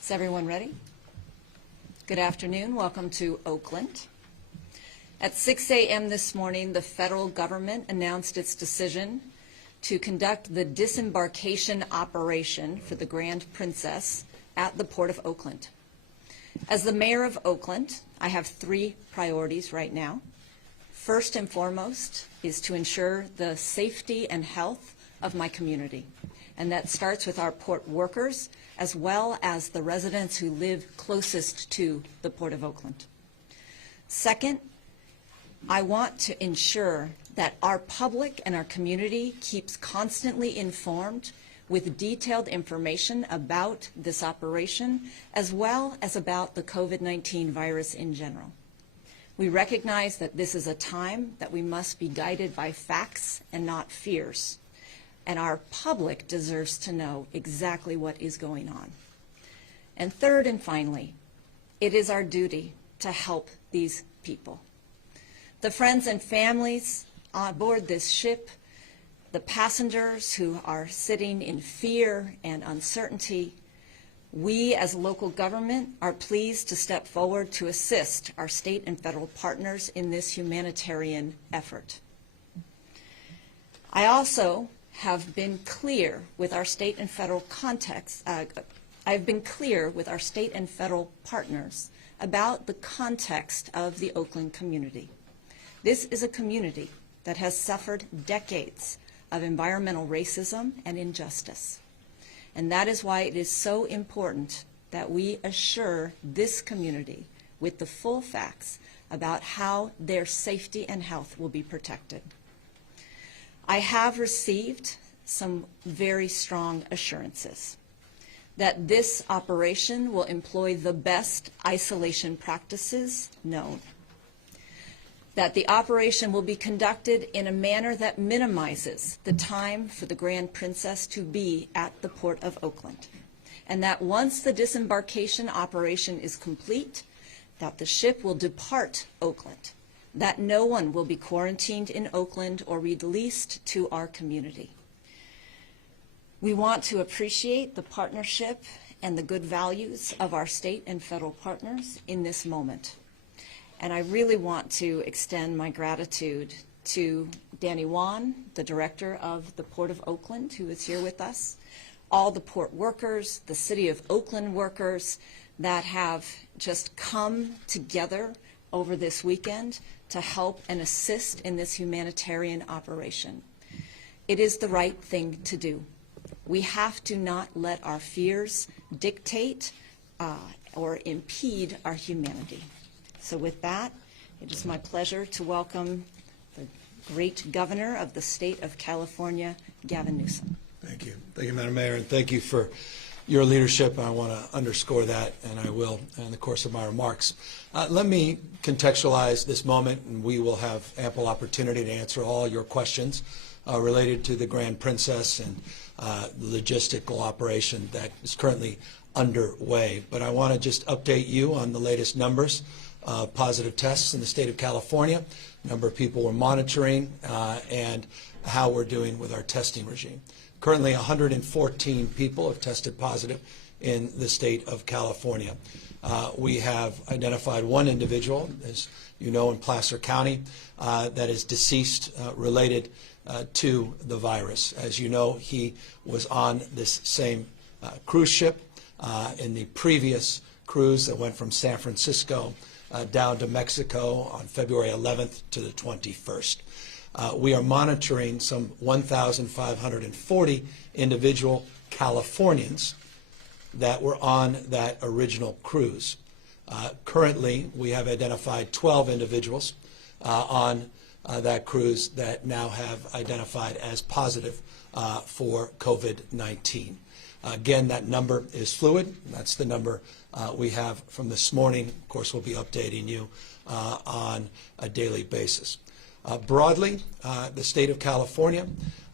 Is everyone ready? Good afternoon. Welcome to Oakland. At 6 a.m. this morning, the federal government announced its decision to conduct the disembarkation operation for the Grand Princess at the Port of Oakland. As the mayor of Oakland, I have three priorities right now. First and foremost is to ensure the safety and health of my community. And that starts with our port workers as well as the residents who live closest to the Port of Oakland. Second, I want to ensure that our public and our community keeps constantly informed with detailed information about this operation as well as about the COVID-19 virus in general. We recognize that this is a time that we must be guided by facts and not fears. And our public deserves to know exactly what is going on. And third and finally, it is our duty to help these people. The friends and families on board this ship, the passengers who are sitting in fear and uncertainty, we as local government are pleased to step forward to assist our state and federal partners in this humanitarian effort. I also have been clear with our state and federal I've been clear with our state and federal partners about the context of the Oakland community. This is a community that has suffered decades of environmental racism and injustice. And that is why it is so important that we assure this community with the full facts about how their safety and health will be protected. I have received some very strong assurances that this operation will employ the best isolation practices known, that the operation will be conducted in a manner that minimizes the time for the Grand Princess to be at the Port of Oakland, and that once the disembarkation operation is complete, that the ship will depart Oakland, that no one will be quarantined in Oakland or released to our community. We want to appreciate the partnership and the good values of our state and federal partners in this moment. And I really want to extend my gratitude to Danny Wan, the director of the Port of Oakland, who is here with us, all the port workers, the City of Oakland workers that have just come together over this weekend to help and assist in this humanitarian operation. It is the right thing to do. We have to not let our fears dictate or impede our humanity. So with that, it is my pleasure to welcome the great governor of the state of California, Gavin Newsom. Thank you. Thank you, Madam Mayor, and thank you for your leadership. I want to underscore that, and I will in the course of my remarks. Let me contextualize this moment, and we will have ample opportunity to answer all your questions related to the Grand Princess and the logistical operation that is currently underway. But I want to just update you on the latest numbers. Positive tests in the state of California, number of people we're monitoring, and how we're doing with our testing regime. Currently, 114 people have tested positive in the state of California. We have identified one individual, as you know, in Placer County, that is deceased related to the virus. As you know, he was on this same cruise ship in the previous cruise that went from San Francisco down to Mexico on February 11th to the 21st. We are monitoring some 1,540 individual Californians that were on that original cruise. Currently, we have identified 12 individuals on that cruise that now have identified as positive for COVID-19. Again, that number is fluid. That's the number we have from this morning. Of course, we'll be updating you on a daily basis. Broadly, the state of California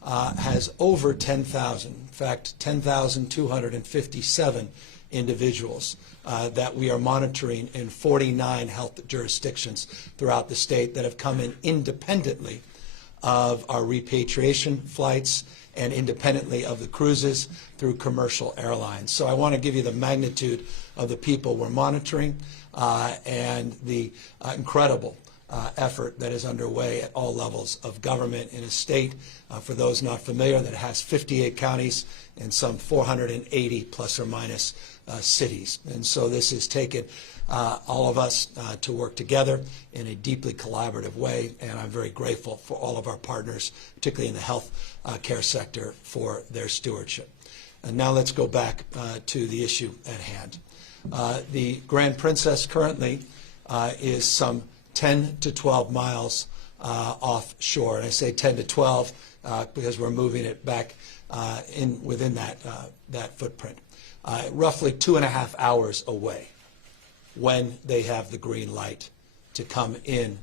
has over 10,000, in fact, 10,257 individuals that we are monitoring in 49 health jurisdictions throughout the state that have come in independently of our repatriation flights and independently of the cruises through commercial airlines. So I want to give you the magnitude of the people we're monitoring and the incredible effort that is underway at all levels of government in a state, for those not familiar, that has 58 counties and some 480 plus or minus cities. And so this has taken all of us to work together in a deeply collaborative way, and I'm very grateful for all of our partners, particularly in the health care sector, for their stewardship. And now let's go back to the issue at hand. The Grand Princess currently is some 10 to 12 miles offshore, and I say 10 to 12 because we're moving it back within that footprint. Roughly 2.5 hours away when they have the green light to come in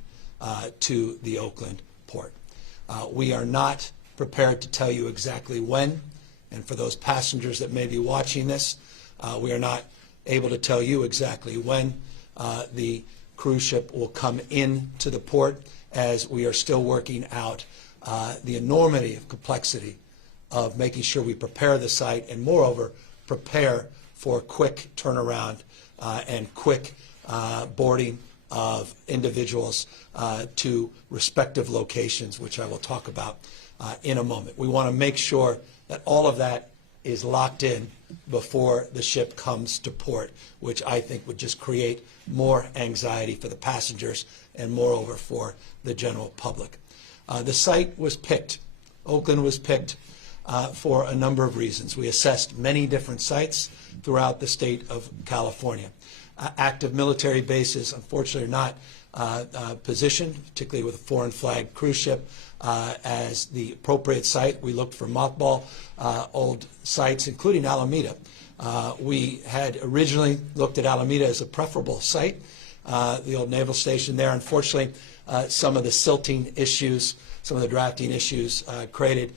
to the Oakland port. We are not prepared to tell you exactly when, and for those passengers that may be watching this, we are not able to tell you exactly when the cruise ship will come into the port, as we are still working out the enormity of complexity of making sure we prepare the site and, moreover, prepare for quick turnaround and quick boarding of individuals to respective locations, which I will talk about in a moment. We want to make sure that all of that is locked in before the ship comes to port, which I think would just create more anxiety for the passengers and, moreover, for the general public. The site was picked. Oakland was picked for a number of reasons. We assessed many different sites throughout the state of California. Active military bases, unfortunately, are not positioned, particularly with a foreign flag cruise ship, as the appropriate site. We looked for mothball old sites, including Alameda. We had originally looked at Alameda as a preferable site, the old naval station there. Unfortunately, some of the silting issues, some of the drafting issues created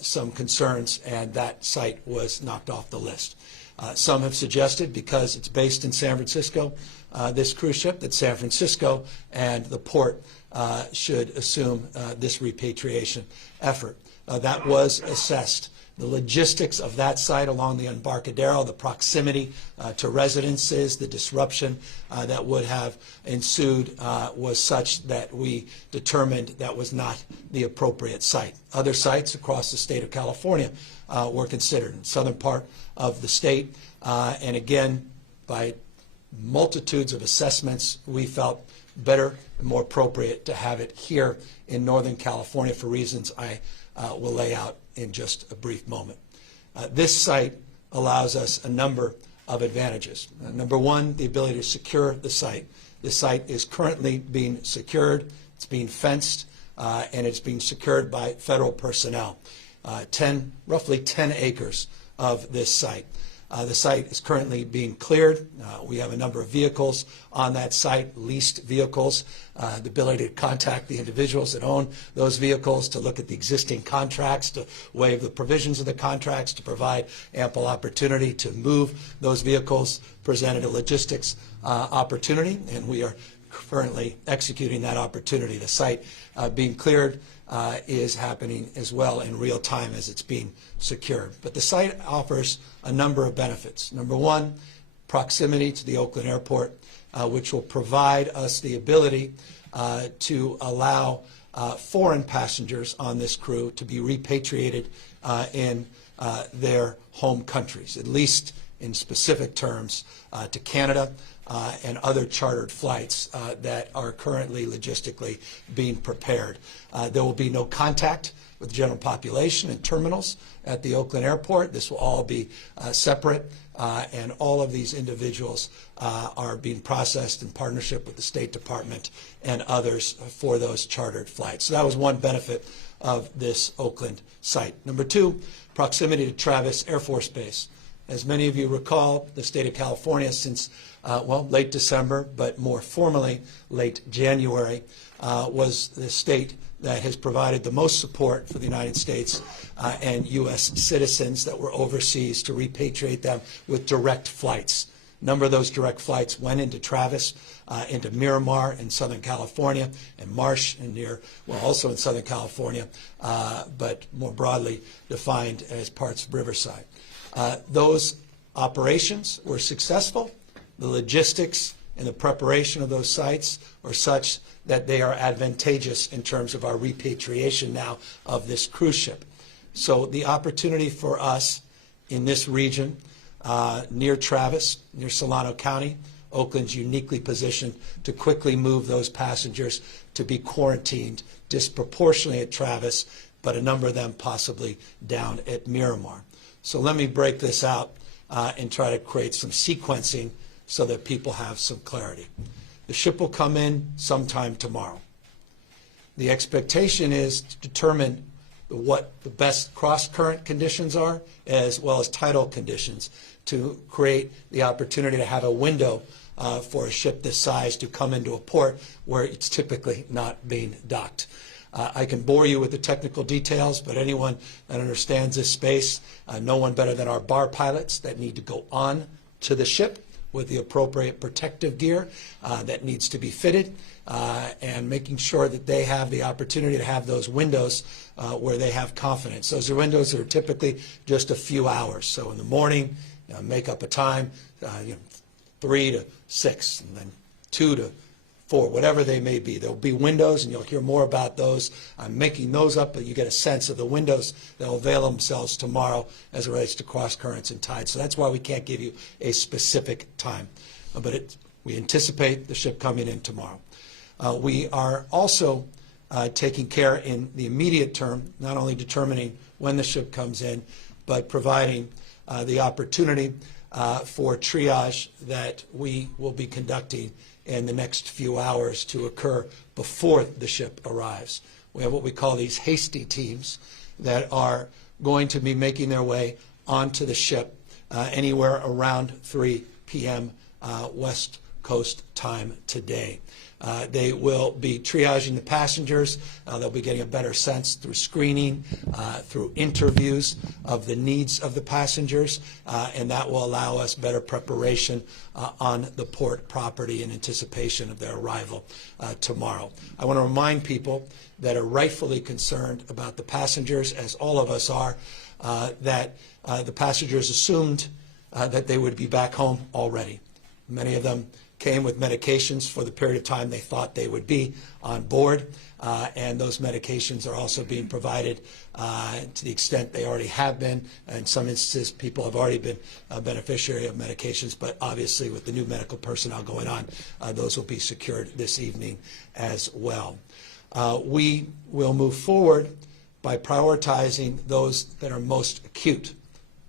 some concerns, and that site was knocked off the list. Some have suggested, because it's based in San Francisco, this cruise ship, that San Francisco and the port should assume this repatriation effort. That was assessed. The logistics of that site along the Embarcadero, the proximity to residences, the disruption that would have ensued was such that we determined that was not the appropriate site. Other sites across the state of California were considered, in the southern part of the state, and again, by multitudes of assessments, we felt better and more appropriate to have it here in Northern California for reasons I will lay out in just a brief moment. This site allows us a number of advantages. Number one, the ability to secure the site. The site is currently being secured, it's being fenced, and it's being secured by federal personnel. Roughly 10 acres of this site. The site is currently being cleared. We have a number of vehicles on that site, leased vehicles, the ability to contact the individuals that own those vehicles, to look at the existing contracts, to waive the provisions of the contracts, to provide ample opportunity to move those vehicles, presented a logistics opportunity, and we are currently executing that opportunity. The site being cleared is happening as well in real time as it's being secured. But the site offers a number of benefits. Number one, proximity to the Oakland airport, which will provide us the ability to allow foreign passengers on this crew to be repatriated in their home countries, at least in specific terms to Canada and other chartered flights that are currently logistically being prepared. There will be no contact with the general population and terminals at the Oakland airport. This will all be separate, and all of these individuals are being processed in partnership with the State Department and others for those chartered flights. So that was one benefit of this Oakland site. Number two, proximity to Travis Air Force Base. As many of you recall, the state of California since, late December, but more formally late January, was the state that has provided the most support for the United States and U.S. citizens that were overseas to repatriate them with direct flights. A number of those direct flights went into Travis, into Miramar in Southern California, and Marsh and also in Southern California, but more broadly defined as parts of Riverside. Those operations were successful. The logistics and the preparation of those sites are such that they are advantageous in terms of our repatriation now of this cruise ship. So the opportunity for us in this region, near Travis, near Solano County, Oakland's uniquely positioned to quickly move those passengers to be quarantined disproportionately at Travis, but a number of them possibly down at Miramar. So let me break this out and try to create some sequencing so that people have some clarity. The ship will come in sometime tomorrow. The expectation is to determine what the best cross-current conditions are, as well as tidal conditions, to create the opportunity to have a window for a ship this size to come into a port where it's typically not being docked. I can bore you with the technical details, but anyone that understands this space, no one better than our bar pilots that need to go on to the ship with the appropriate protective gear that needs to be fitted, and making sure that they have the opportunity to have those windows where they have confidence. Those are windows that are typically just a few hours. So in the morning, make up a time, 3 to 6, and then 2 to 4, whatever they may be. There'll be windows, and you'll hear more about those. I'm making those up, but you get a sense of the windows that will avail themselves tomorrow as it relates to cross currents and tides. So that's why we can't give you a specific time. But we anticipate the ship coming in tomorrow. We are also taking care in the immediate term, not only determining when the ship comes in, but providing the opportunity for triage that we will be conducting in the next few hours to occur before the ship arrives. We have what we call these hasty teams that are going to be making their way onto the ship anywhere around 3 p.m. West Coast time today. They will be triaging the passengers. They'll be getting a better sense through screening, through interviews of the needs of the passengers, and that will allow us better preparation on the port property in anticipation of their arrival tomorrow. I want to remind people that are rightfully concerned about the passengers, as all of us are, that the passengers assumed that they would be back home already. Many of them came with medications for the period of time they thought they would be on board, and those medications are also being provided to the extent they already have been. In some instances, people have already been a beneficiary of medications, but obviously with the new medical personnel going on, those will be secured this evening as well. We will move forward by prioritizing those that are most acute.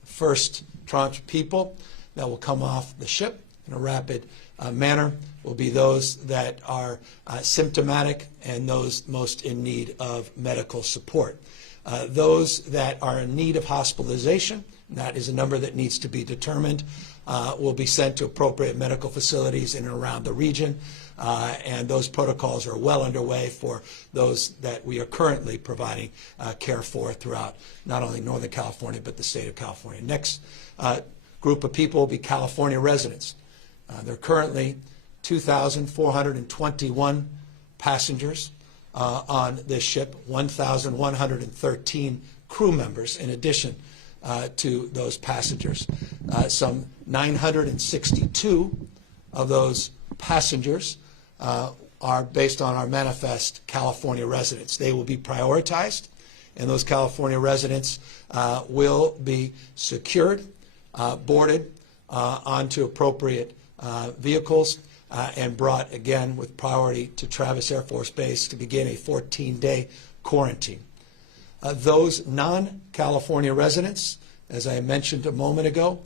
First tranche of people that will come off the ship in a rapid manner will be those that are symptomatic and those most in need of medical support. Those that are in need of hospitalization, and that is a number that needs to be determined, will be sent to appropriate medical facilities in and around the region, and those protocols are well underway for those that we are currently providing care for throughout not only Northern California but the state of California. Next group of people will be California residents. There are currently 2,421 passengers on this ship, 1,113 crew members in addition to those passengers. Some 962 of those passengers are based on our manifest California residents. They will be prioritized, and those California residents will be secured, boarded onto appropriate vehicles and brought again with priority to Travis Air Force Base to begin a 14-day quarantine. Those non-California residents, as I mentioned a moment ago,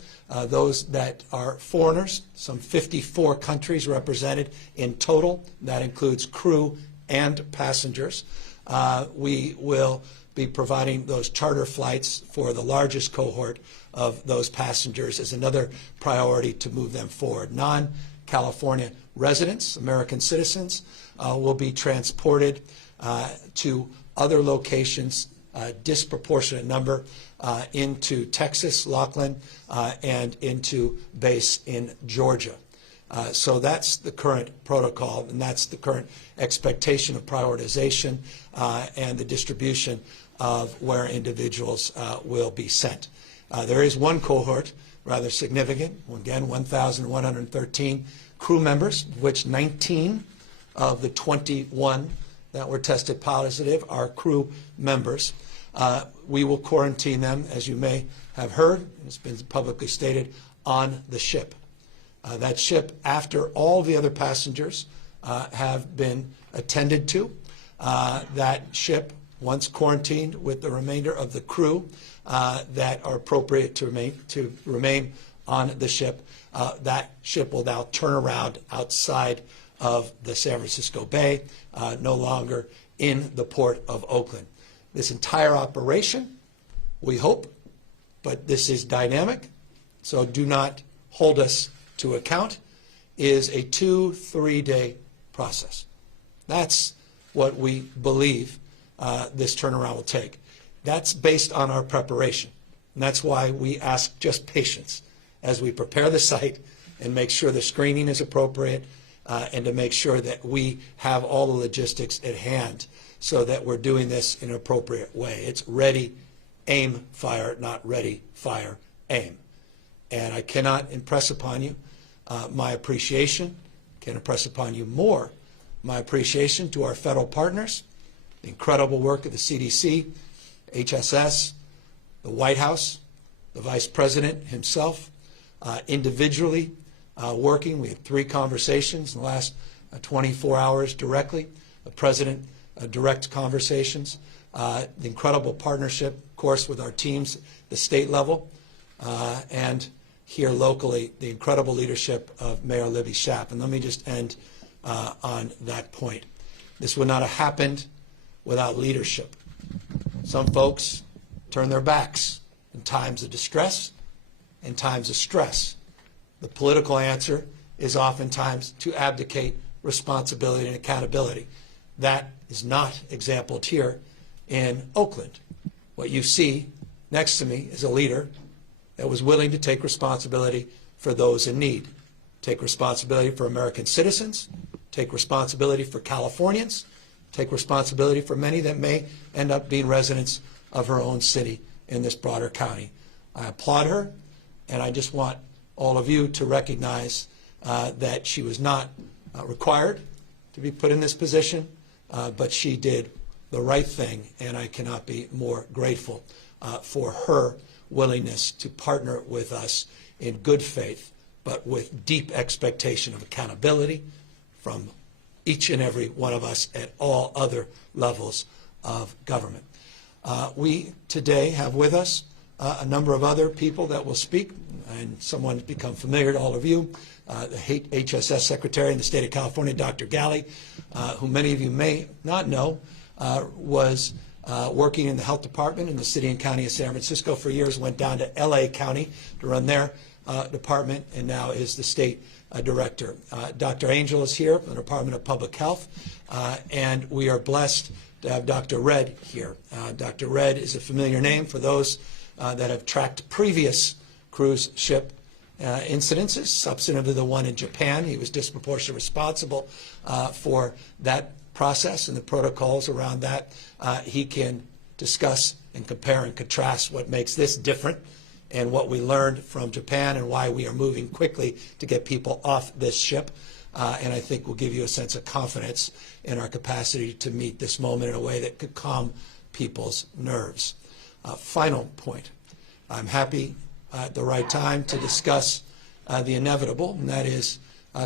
those that are foreigners, some 54 countries represented in total. That includes crew and passengers. We will be providing those charter flights for the largest cohort of those passengers as another priority to move them forward. Non-California residents, American citizens, will be transported to other locations disproportionate number into Texas, Laughlin, and into base in Georgia. So that's the current protocol, and that's the current expectation of prioritization and the distribution of where individuals will be sent. There is one cohort, rather significant, again, 1,113 crew members, of which 19 of the 21 that were tested positive are crew members. We will quarantine them, as you may have heard, it's been publicly stated, on the ship. That ship, after all the other passengers have been attended to, that ship, once quarantined with the remainder of the crew that are appropriate to remain on the ship, that ship will now turn around outside of the San Francisco Bay, no longer in the port of Oakland. This entire operation, we hope, but this is dynamic, so do not hold us to account, is a 2-3 day process. That's what we believe this turnaround will take. That's based on our preparation. And that's why we ask just patience as we prepare the site and make sure the screening is appropriate and to make sure that we have all the logistics at hand so that we're doing this in an appropriate way. It's ready, aim, fire, not ready, fire, aim. And I cannot impress upon you my appreciation, can impress upon you more my appreciation to our federal partners, the incredible work of the CDC, HSS, the White House, the Vice President himself, individually working. We had 3 conversations in the last 24 hours directly, the President direct conversations, the incredible partnership, of course, with our teams at the state level, and here locally, the incredible leadership of Mayor Libby Schaaf. And let me just end on that point. This would not have happened without leadership. Some folks turn their backs in times of distress, in times of stress. The political answer is oftentimes to abdicate responsibility and accountability. That is not exampled here in Oakland. What you see next to me is a leader that was willing to take responsibility for those in need, take responsibility for American citizens, take responsibility for Californians, take responsibility for many that may end up being residents of her own city in this broader county. I applaud her, and I just want all of you to recognize that she was not required to be put in this position, but she did the right thing, and I cannot be more grateful for her willingness to partner with us in good faith, but with deep expectation of accountability from each and every one of us at all other levels of government. We today have with us a number of other people that will speak, and someone's become familiar to all of you, the HSS Secretary in the state of California, Dr. Galley, who many of you may not know, was working in the health department in the city and county of San Francisco for years, went down to LA County to run their department, and now is the state director. Dr. Angel is here from the Department of Public Health, and we are blessed to have Dr. Red here. Dr. Red is a familiar name for those that have tracked previous cruise ship incidences, substantive to the one in Japan. He was disproportionately responsible for that process and the protocols around that. He can discuss and compare and contrast what makes this different and what we learned from Japan and why we are moving quickly to get people off this ship. And I think will give you a sense of confidence in our capacity to meet this moment in a way that could calm people's nerves. Final point. I'm happy at the right time to discuss the inevitable, and that is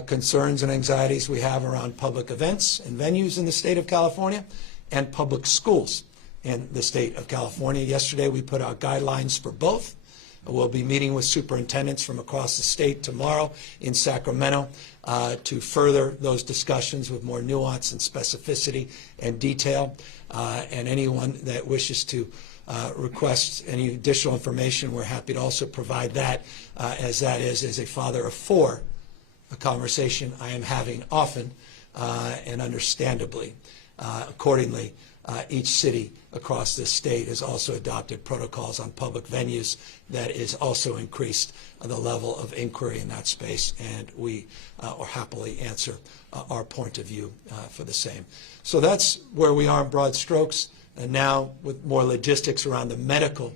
concerns and anxieties we have around public events and venues in the state of California and public schools in the state of California. Yesterday we put out guidelines for both. We'll be meeting with superintendents from across the state tomorrow in Sacramento to further those discussions with more nuance and specificity and detail. And anyone that wishes to request any additional information, we're happy to also provide that, as that is, as a father of 4, a conversation I am having often and understandably. Accordingly, each city across this state has also adopted protocols on public venues that is also increased the level of inquiry in that space, and we will happily answer our point of view for the same. So that's where we are in broad strokes. And now, with more logistics around the medical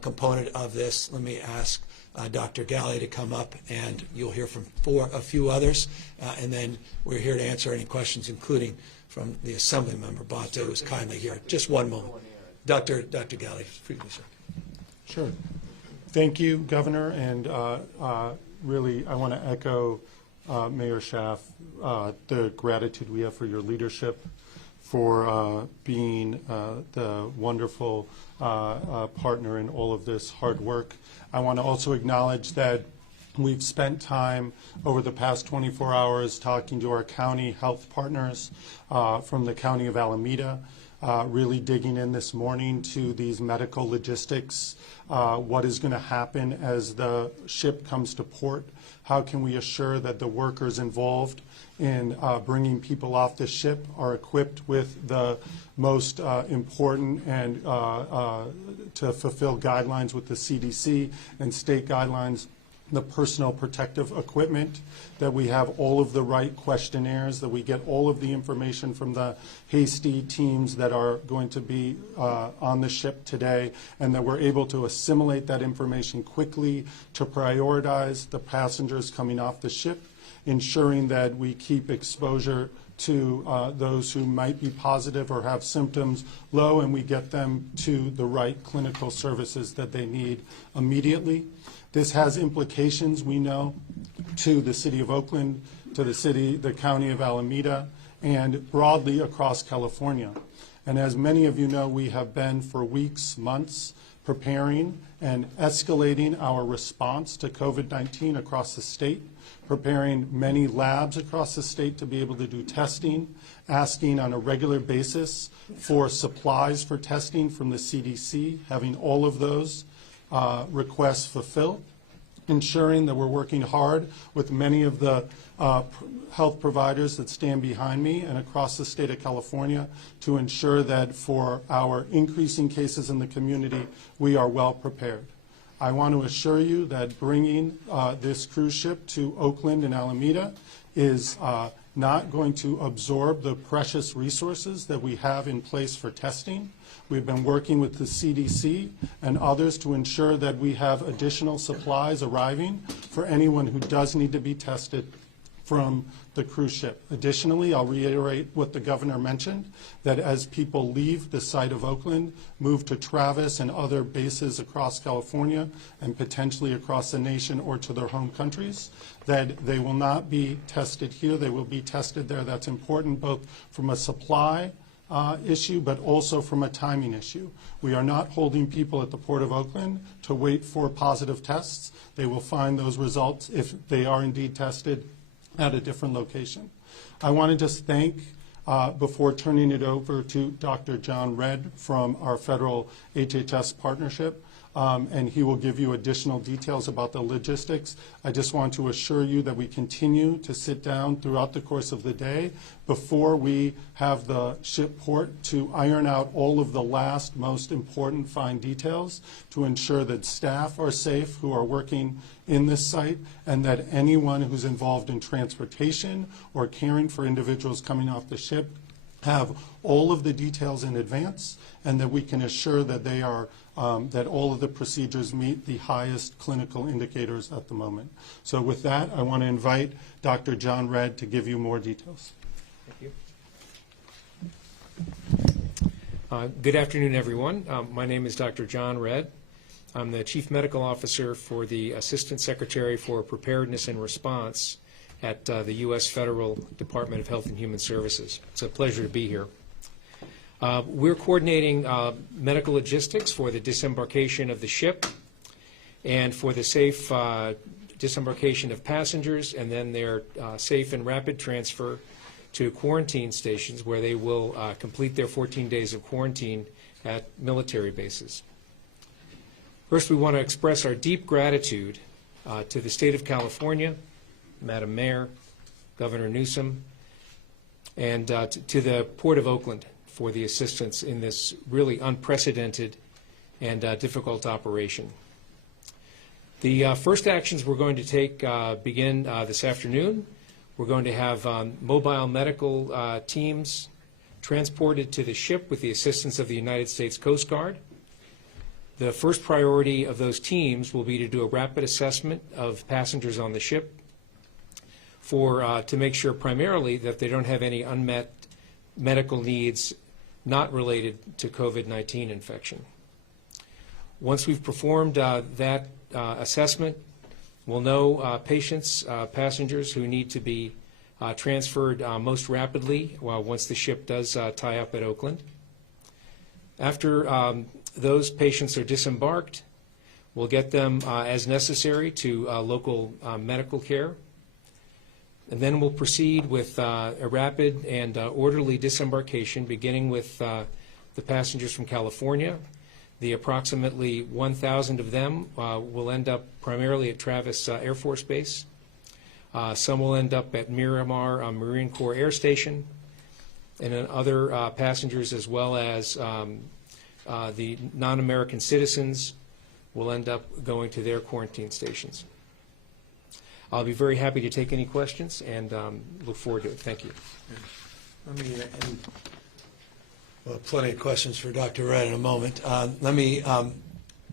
component of this, let me ask Dr. Galley to come up, and you'll hear from a few others, and then we're here to answer any questions, including from the Assembly Member Bonta, who's kindly here. Just one moment. Dr. Galley, freely, sir. Sure. Thank you, Governor, and really I want to echo Mayor Schaaf, the gratitude we have for your leadership, for being the wonderful partner in all of this hard work. I want to also acknowledge that we've spent time over the past 24 hours talking to our county health partners from the County of Alameda, really digging in this morning to these medical logistics, what is going to happen as the ship comes to port, how can we assure that the workers involved in bringing people off the ship are equipped with the most important and to fulfill guidelines with the CDC and state guidelines, the personal protective equipment, that we have all of the right questionnaires, that we get all of the information from the hasty teams that are going to be on the ship today, and that we're able to assimilate that information quickly to prioritize the passengers coming off the ship, ensuring that we keep exposure to those who might be positive or have symptoms low, and we get them to the right clinical services that they need immediately. This has implications, we know, to the city of Oakland, to the county of Alameda, and broadly across California. And as many of you know, we have been for weeks, months, preparing and escalating our response to COVID-19 across the state, preparing many labs across the state to be able to do testing, asking on a regular basis for supplies for testing from the CDC, having all of those requests fulfilled, ensuring that we're working hard with many of the health providers that stand behind me and across the state of California to ensure that for our increasing cases in the community, we are well prepared. I want to assure you that bringing this cruise ship to Oakland and Alameda is not going to absorb the precious resources that we have in place for testing. We've been working with the CDC and others to ensure that we have additional supplies arriving for anyone who does need to be tested from the cruise ship. Additionally, I'll reiterate what the governor mentioned, that as people leave the site of Oakland, move to Travis and other bases across California and potentially across the nation or to their home countries, that they will not be tested here, they will be tested there. That's important both from a supply issue, but also from a timing issue. We are not holding people at the Port of Oakland to wait for positive tests. They will find those results, if they are indeed tested, at a different location. I want to just thank, before turning it over to Dr. John Redd from our federal HHS partnership, and he will give you additional details about the logistics. I just want to assure you that we continue to sit down throughout the course of the day before we have the ship port to iron out all of the last most important fine details to ensure that staff are safe who are working in this site, and that anyone who's involved in transportation or caring for individuals coming off the ship have all of the details in advance, and that we can assure that they are that all of the procedures meet the highest clinical indicators at the moment. So with that, I want to invite Dr. John Redd to give you more details. Thank you. Good afternoon, everyone. My name is Dr. John Redd. I'm the Chief Medical Officer for the Assistant Secretary for Preparedness and Response at the U.S. Federal Department of Health and Human Services. It's a pleasure to be here. We're coordinating medical logistics for the disembarkation of the ship and for the safe disembarkation of passengers, and then their safe and rapid transfer to quarantine stations where they will complete their 14 days of quarantine at military bases. First, we want to express our deep gratitude to the state of California, Madam Mayor, Governor Newsom, and to the Port of Oakland for the assistance in this really unprecedented and difficult operation. The first actions we're going to take begin this afternoon. We're going to have mobile medical teams transported to the ship with the assistance of the United States Coast Guard. The first priority of those teams will be to do a rapid assessment of passengers on the ship to make sure primarily that they don't have any unmet medical needs not related to COVID-19 infection. Once we've performed that assessment, we'll know passengers who need to be transferred most rapidly once the ship does tie up at Oakland. After those patients are disembarked, we'll get them as necessary to local medical care. And then we'll proceed with a rapid and orderly disembarkation, beginning with the passengers from California. The approximately 1,000 of them will end up primarily at Travis Air Force Base. Some will end up at Miramar Marine Corps Air Station, and then other passengers as well as the non-American citizens will end up going to their quarantine stations. I'll be very happy to take any questions and look forward to it. Thank you. Well, plenty of questions for Dr. Redd in a moment. Let me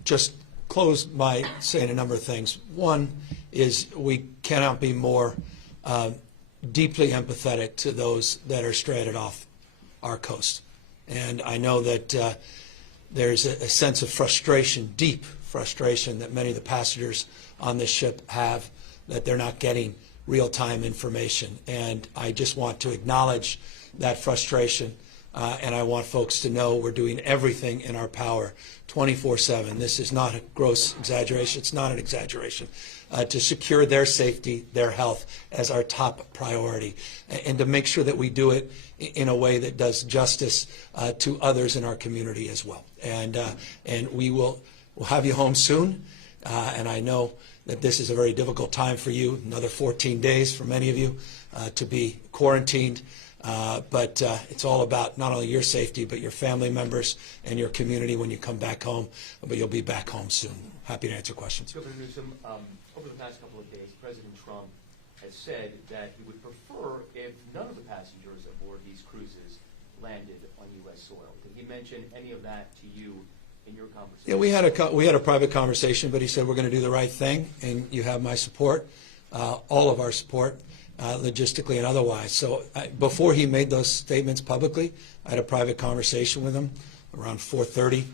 just close by saying a number of things. One is we cannot be more deeply empathetic to those that are stranded off our coast. And I know that there's a sense of frustration, deep frustration, that many of the passengers on this ship have, that they're not getting real-time information. And I just want to acknowledge that frustration, and I want folks to know we're doing everything in our power 24/7. This is not a gross exaggeration. It's not an exaggeration. To secure their safety, their health as our top priority, and to make sure that we do it in a way that does justice to others in our community as well. And we'll have you home soon, and I know that this is a very difficult time for you, another 14 days for many of you to be quarantined. But it's all about not only your safety, but your family members and your community when you come back home. But you'll be back home soon. Happy to answer questions. Governor Newsom, over the past couple of days, President Trump has said that he would prefer if none of the passengers aboard these cruises landed on U.S. soil. Did he mention any of that to you in your conversation? Yeah, we had a private conversation, but he said we're going to do the right thing, and you have my support, all of our support. Logistically and otherwise. So before he made those statements publicly, I had a private conversation with him around 4:30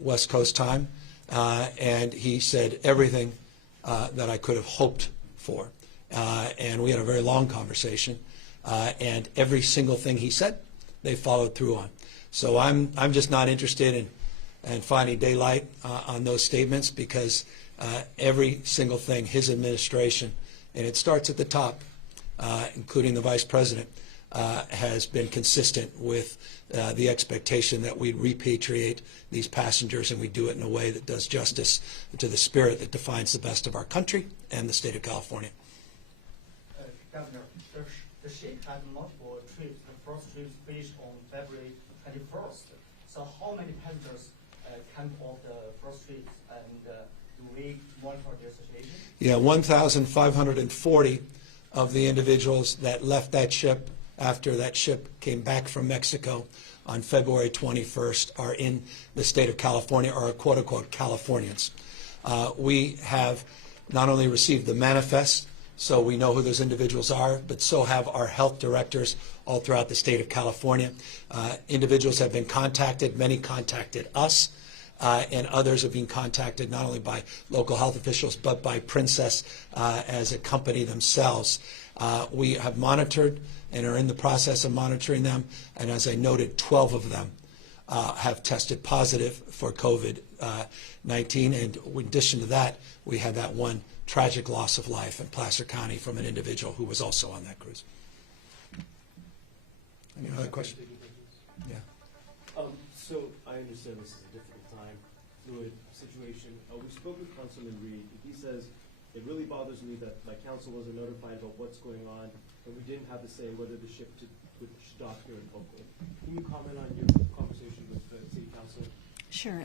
West Coast time, and he said everything that I could have hoped for. And we had a very long conversation, and every single thing he said, they followed through on. So I'm just not interested in finding daylight on those statements, because every single thing his administration, and it starts at the top, including the Vice President, has been consistent with the expectation that we repatriate these passengers, and we do it in a way that does justice to the spirit that defines the best of our country and the state of California. Governor, the ship had multiple trips. The first trip finished on February 21st. So how many passengers came off the first trip, and do we monitor their situation? Yeah, 1,540 of the individuals that left that ship after that ship came back from Mexico on February 21st are in the state of California, or are quote-unquote Californians. We have not only received the manifest, so we know who those individuals are, but so have our health directors all throughout the state of California. Individuals have been contacted. Many contacted us. And others have been contacted not only by local health officials, but by Princess as a company themselves. We have monitored and are in the process of monitoring them, and as I noted, 12 of them have tested positive for COVID-19, and in addition to that, we had that one tragic loss of life in Placer County from an individual who was also on that cruise. Any other questions? Yeah. So I understand this is a difficult time, fluid situation. We spoke with Councilman Reed. He says, it really bothers me that my council wasn't notified about what's going on, and we didn't have to say whether the ship which dock here in Oakland. Can you comment on your conversation with the city council? Sure.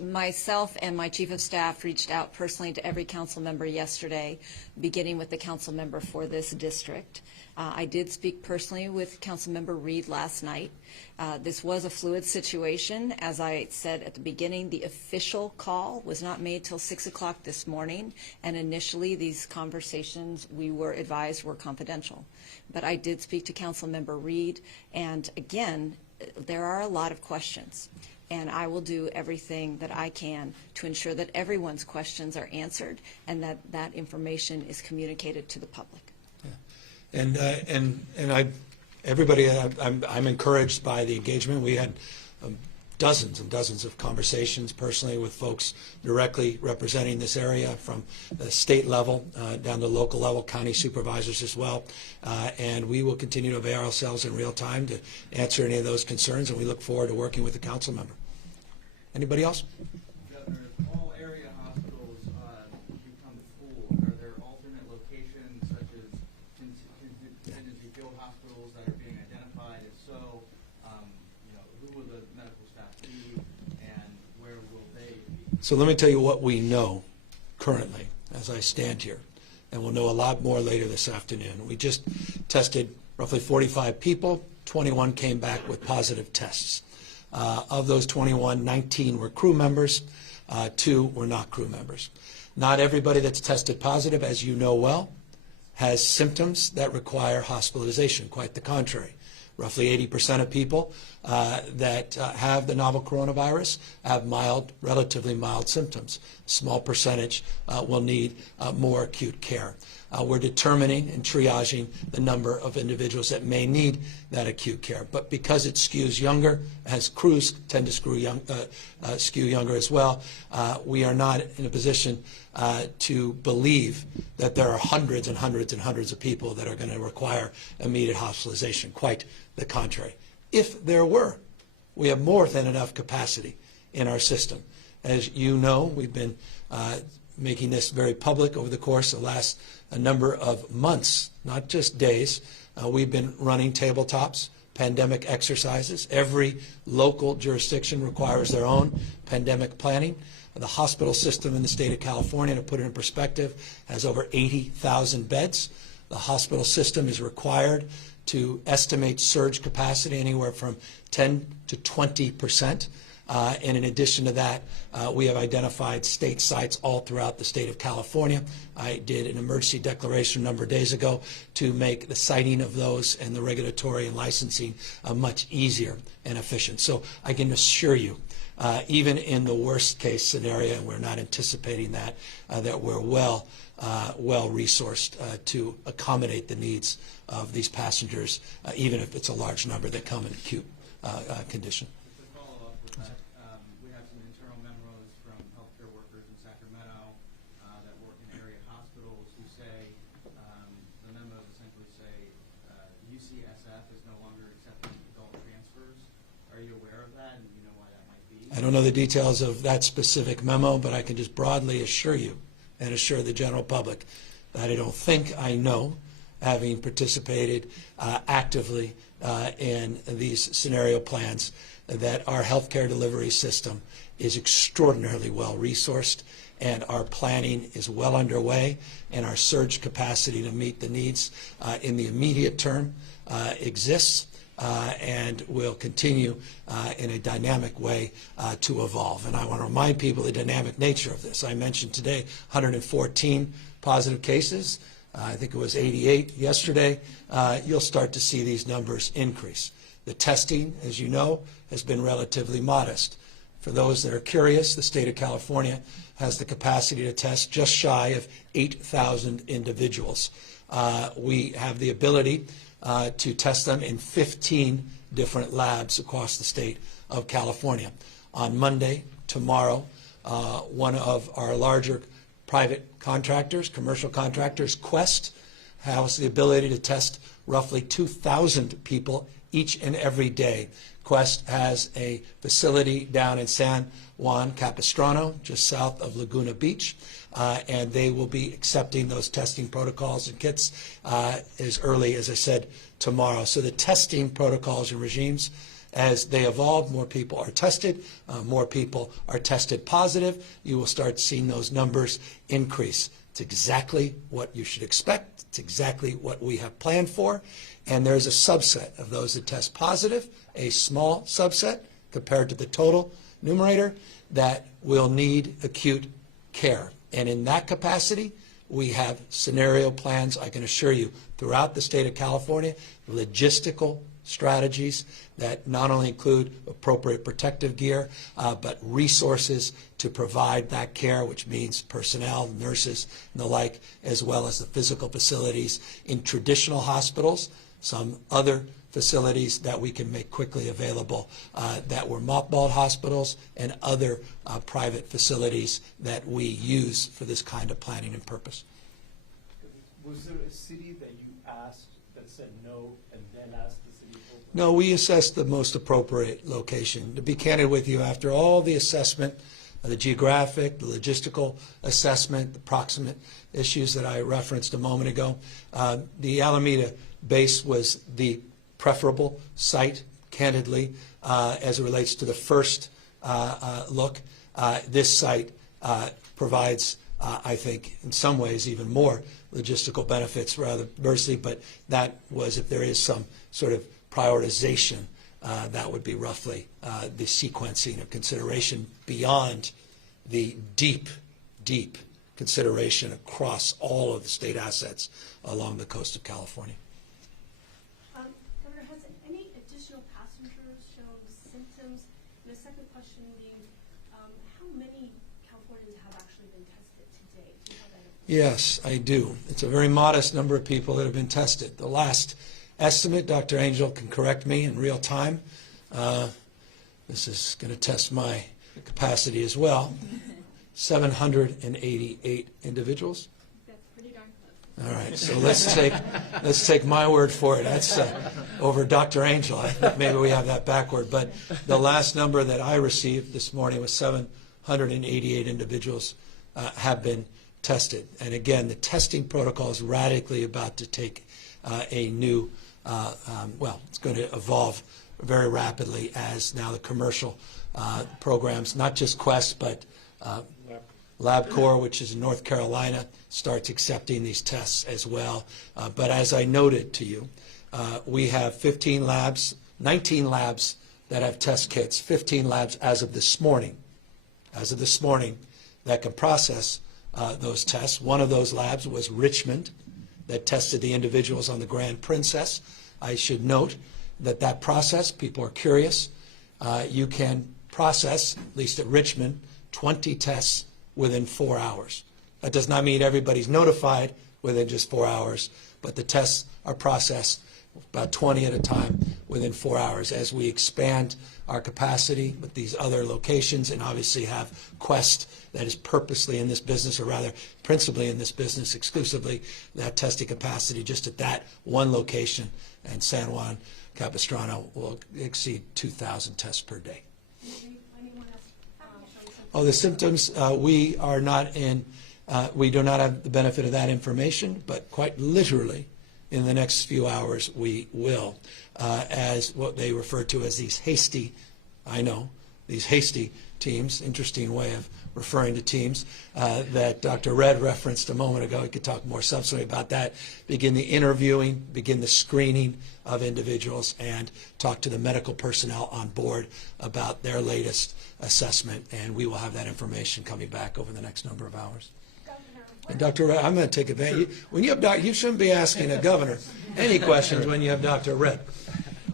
Myself and my chief of staff reached out personally to every council member yesterday, beginning with the council member for this district. I did speak personally with Councilmember Reed last night. This was a fluid situation. As I said at the beginning, the official call was not made till 6 o'clock this morning, and initially these conversations, we were advised, were confidential. But I did speak to Councilmember Reed, and again, there are a lot of questions. And I will do everything that I can to ensure that everyone's questions are answered and that that information is communicated to the public. And everybody, I'm encouraged by the engagement. We had dozens and dozens of conversations personally with folks directly representing this area from the state level down to local level, county supervisors as well. And we will continue to avail ourselves in real time to answer any of those concerns, and we look forward to working with the council member. Anybody else? Governor, if all area hospitals become full, are there alternate locations such as contingency field hospitals that are being identified? If so, who will the medical staff be and where will they be? So let me tell you what we know currently as I stand here, and we'll know a lot more later this afternoon. We just tested roughly 45 people. 21 came back with positive tests. Of those 21, 19 were crew members, 2 were not crew members. Not everybody that's tested positive, as you know well, has symptoms that require hospitalization. Quite the contrary. Roughly 80% of people that have the novel coronavirus have mild, relatively mild symptoms. Small percentage will need more acute care. We're determining and triaging the number of individuals that may need that acute care. But because it skews younger, as crews tend to skew younger as well, we are not in a position to believe that there are hundreds and hundreds and hundreds of people that are going to require immediate hospitalization. Quite the contrary. If there were, we have more than enough capacity in our system. As you know, we've been making this very public over the course of the last number of months, not just days. We've been running tabletops, pandemic exercises. Every local jurisdiction requires their own pandemic planning. The hospital system in the state of California, to put it in perspective, has over 80,000 beds. The hospital system is required to estimate surge capacity anywhere from 10 to 20%. And in addition to that, we have identified state sites all throughout the state of California. I did an emergency declaration a number of days ago to make the siting of those and the regulatory and licensing much easier and efficient. So I can assure you, even in the worst case scenario, and we're not anticipating that, that we're well resourced to accommodate the needs of these passengers, even if it's a large number that come in acute condition. To follow up with that, we have some internal memos from healthcare workers in Sacramento that work in area hospitals who say, the memos essentially say UCSF is no longer accepting adult transfers. Are you aware of that, and do you know why that might be? I don't know the details of that specific memo, but I can just broadly assure you and assure the general public that I don't think I know, having participated actively in these scenario plans, that our healthcare delivery system is extraordinarily well resourced, and our planning is well underway, and our surge capacity to meet the needs in the immediate term exists. And will continue in a dynamic way to evolve. And I want to remind people the dynamic nature of this. I mentioned today 114 positive cases. I think it was 88 yesterday. You'll start to see these numbers increase. The testing, as you know, has been relatively modest. For those that are curious, the state of California has the capacity to test just shy of 8,000 individuals. We have the ability to test them in 15 different labs across the state of California. On Monday, tomorrow, one of our larger private contractors, commercial contractors, Quest, has the ability to test roughly 2,000 people each and every day, Quest has a facility down in San Juan Capistrano, just south of Laguna Beach, and they will be accepting those testing protocols and kits as early, as I said, tomorrow. So the testing protocols and regimes, as they evolve, more people are tested, more people are tested positive. You will start seeing those numbers increase. It's exactly what you should expect. It's exactly what we have planned for. And there's a subset of those that test positive, a small subset compared to the total numerator, that will need acute care. And in that capacity, we have scenario plans, I can assure you, throughout the state of California, logistical strategies that not only include appropriate protective gear, but resources to provide that care, which means personnel, nurses, and the like, as well as the physical facilities in traditional hospitals, some other facilities that we can make quickly available that were mothballed hospitals, and other private facilities that we use for this kind of planning and purpose. Was there a city that you asked that said no and then asked the city of Oakland? No, we assessed the most appropriate location. To be candid with you, after all the assessment, the geographic, the logistical assessment, the proximate issues that I referenced a moment ago, the Alameda base was the preferable site, candidly, as it relates to the first look. This site provides, I think, in some ways even more logistical benefits rather adversely, but that was, if there is some sort of prioritization, that would be roughly the sequencing of consideration beyond the deep, deep consideration across all of the state assets along the coast of California. Governor, has any additional passengers shown symptoms? And the second question being, how many Californians have actually been tested today? Do you have that information? Yes, I do. It's a very modest number of people that have been tested. The last estimate, Dr. Angel can correct me in real time. This is going to test my capacity as well. 788 individuals. That's pretty darn close. All right, so let's take my word for it. That's over Dr. Angel. I think maybe we have that backward. But the last number that I received this morning was 788 individuals have been tested. And again, the testing protocol is radically about to take a new, it's going to evolve very rapidly as now the commercial programs, not just Quest, but LabCorp, which is in North Carolina, starts accepting these tests as well. But as I noted to you, we have 15 labs, 19 labs that have test kits, 15 labs as of this morning, that can process those tests. One of those labs was Richmond, that tested the individuals on the Grand Princess. I should note that process, people are curious, you can process, at least at Richmond, 20 tests within 4 hours. That does not mean everybody's notified within just 4 hours, but the tests are processed about 20 at a time within 4 hours. As we expand our capacity with these other locations and obviously have Quest that is purposely in this business, or rather principally in this business exclusively, that testing capacity just at that one location in San Juan Capistrano will exceed 2,000 tests per day. Anyone else showing symptoms? Oh, the symptoms, we are not in, we do not have the benefit of that information, but quite literally in the next few hours we will, as what they refer to as these hasty, these hasty teams, interesting way of referring to teams, that Dr. Red referenced a moment ago. He could talk more substantially about that. Begin the interviewing, begin the screening of individuals, and talk to the medical personnel on board about their latest assessment, and we will have that information coming back over the next number of hours. And Dr. Red, I'm going to take advantage. When you have you shouldn't be asking a governor any questions when you have Dr. Red.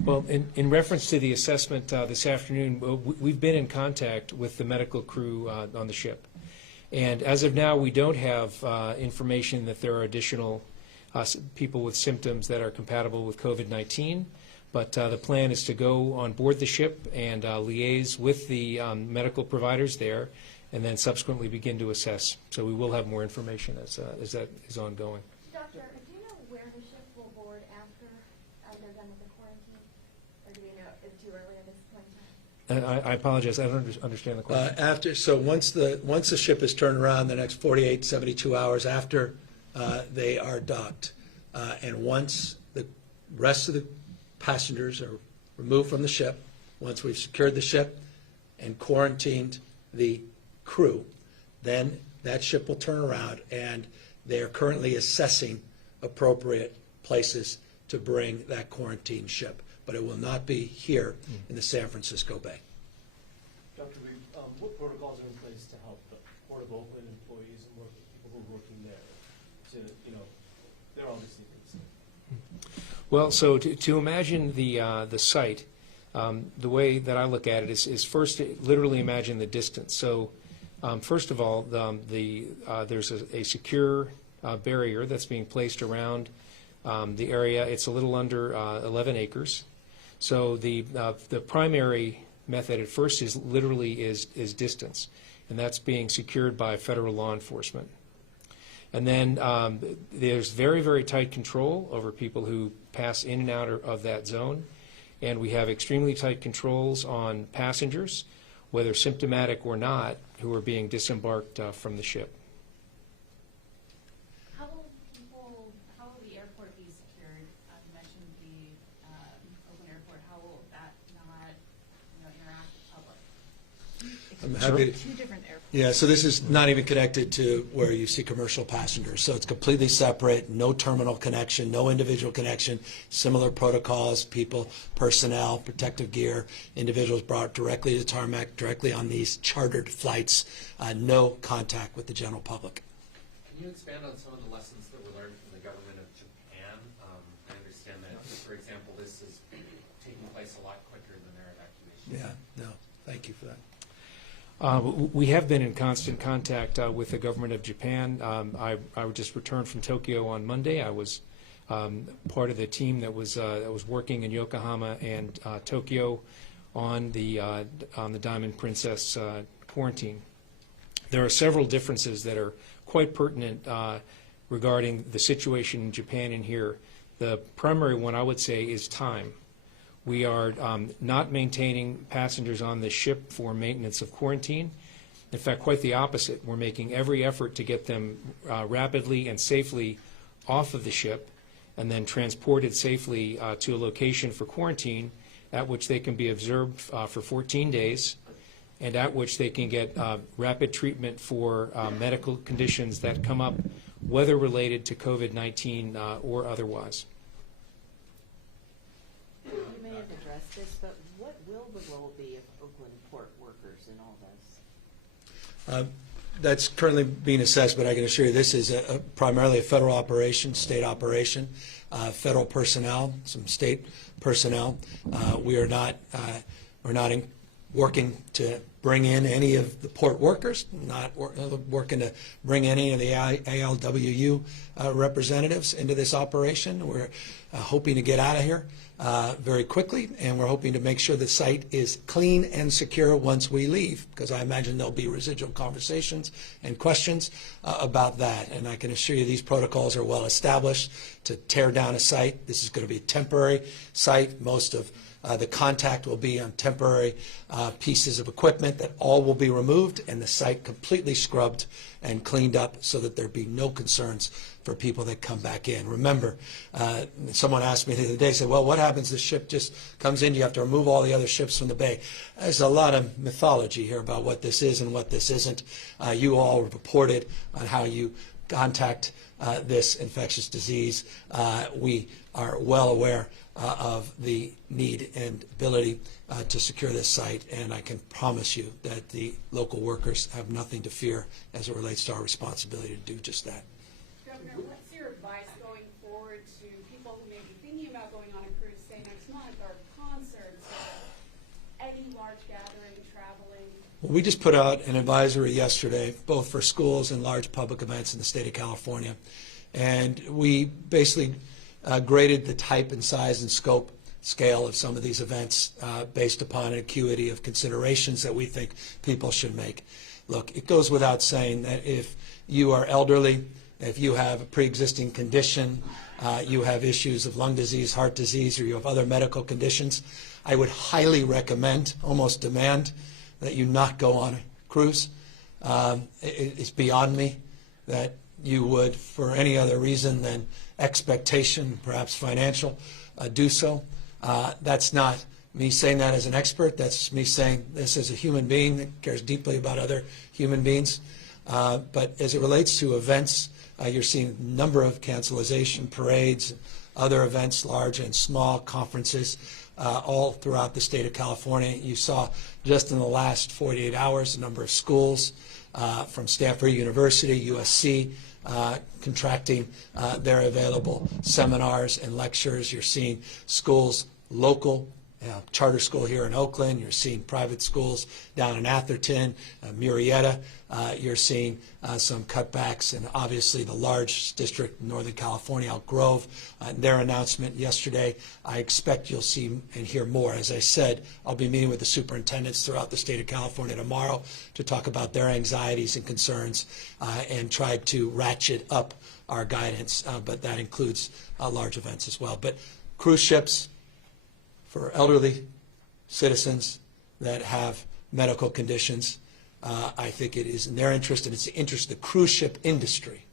Well, in reference to the assessment this afternoon, we've been in contact with the medical crew on the ship. And as of now, we don't have information that there are additional people with symptoms that are compatible with COVID-19. But the plan is to go on board the ship and liaise with the medical providers there, and then subsequently begin to assess. So we will have more information as that is ongoing. Doctor, do you know where the ship will board after they're done with the quarantine? Or do we know it's too early at this I apologize, I don't understand the question. Once the ship is turned around, the next 48, 72 hours after they are docked, and once the rest of the passengers are removed from the ship, once we've secured the ship and quarantined the crew, then that ship will turn around, and they are currently assessing appropriate places to bring that quarantined ship. But it will not be here in the San Francisco Bay. Dr. Reed, what protocols are in place to help the Port of Oakland employees and people who are working there? So, they're obviously concerned. Well, so to imagine the site, the way that I look at it is first to literally imagine the distance. So first of all, there's a secure barrier that's being placed around the area. It's a little under 11 acres. So the primary method at first is distance, and that's being secured by federal law enforcement. And then there's very, very tight control over people who pass in and out of that zone, and we have extremely tight controls on passengers, whether symptomatic or not, who are being disembarked from the ship. How will the airport be secured? You mentioned the Oakland airport. How will that not, interact with public? I'm happy to. Two different airports. Yeah, so this is not even connected to where you see commercial passengers. So it's completely separate, no terminal connection, no individual connection, similar protocols, people, personnel, protective gear, individuals brought directly to tarmac, directly on these chartered flights, no contact with the general public. Can you expand on some of the lessons that were learned from the government of Japan? I understand that, for example, this is taking place a lot quicker than their evacuation. Yeah, no, thank you for that. We have been in constant contact with the government of Japan. I just returned from Tokyo on Monday. I was part of the team that was working in Yokohama and Tokyo on the Diamond Princess quarantine. There are several differences that are quite pertinent regarding the situation in Japan and here. The primary one I would say is time. We are not maintaining passengers on the ship for maintenance of quarantine. In fact, quite the opposite. We're making every effort to get them rapidly and safely off of the ship and then transported safely to a location for quarantine at which they can be observed for 14 days and at which they can get rapid treatment for medical conditions that come up, whether related to COVID-19 or otherwise. You may have addressed this, but what will the role be of Oakland port workers in all this? That's currently being assessed, but I can assure you this is primarily a federal operation, state operation, federal personnel, some state personnel. We're not working to bring in any of the port workers, not working to bring any of the ALWU representatives into this operation. We're hoping to get out of here very quickly, and we're hoping to make sure the site is clean and secure once we leave, because I imagine there'll be residual conversations and questions about that. And I can assure you these protocols are well established to tear down a site. This is going to be a temporary site. Most of the contact will be on temporary pieces of equipment that all will be removed and the site completely scrubbed and cleaned up so that there be no concerns for people that come back in. Remember, someone asked me the other day, said, well, what happens if the ship just comes in? You have to remove all the other ships from the bay. There's a lot of mythology here about what this is and what this isn't. You all reported on how you contact this infectious disease. We are well aware of the need and ability to secure this site, and I can promise you that the local workers have nothing to fear as it relates to our responsibility to do just that. Governor, what's your advice going forward to people who may be thinking about going on a cruise, say, next month, or concerts, or any large gathering, traveling? Well, we just put out an advisory yesterday, both for schools and large public events in the state of California, and we basically graded the type and size and scale of some of these events based upon an acuity of considerations that we think people should make. Look, it goes without saying that if you are elderly, If you have a pre-existing condition, you have issues of lung disease, heart disease, or you have other medical conditions, I would highly recommend, almost demand, that you not go on a cruise. It's beyond me that you would, for any other reason than expectation, perhaps financial, do so. That's not me saying that as an expert. That's me saying this as a human being that cares deeply about other human beings. But as it relates to events, you're seeing a number of cancellation parades, other events, large and small conferences, all throughout the state of California. You saw just in the last 48 hours a number of schools from Stanford University, USC, contracting their available seminars and lectures. You're seeing schools local, charter school here in Oakland. You're seeing private schools down in Atherton, Murrieta. You're seeing some cutbacks, and obviously the large district in Northern California, Elk Grove, their announcement yesterday. I expect you'll see and hear more. As I said, I'll be meeting with the superintendents throughout the state of California tomorrow to talk about their anxieties and concerns and try to ratchet up our guidance, but that includes large events as well. But cruise ships, for elderly citizens that have medical conditions, I think it is in their interest, and it's the interest of the cruise ship industry